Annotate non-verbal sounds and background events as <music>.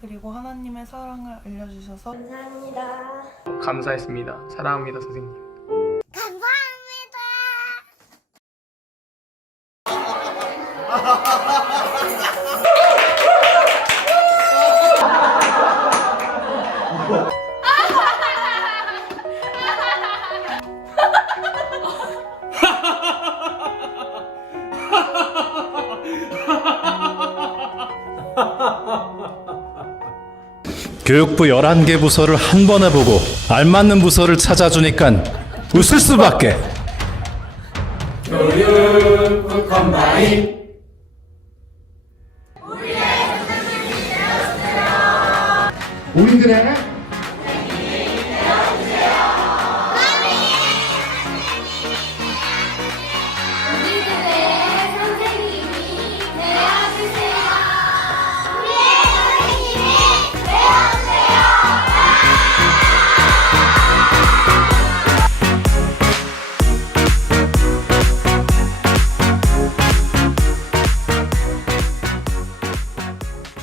그리고 하나님의 사랑을 알려주셔서 감사합니다. 감사했습니다. 사랑합니다, 선생님. 감사합니다. <laughs> 교육부 11개 부서를 한 번에 보고 알맞는 부서를 찾아주니까 웃을 수밖에. 우리들의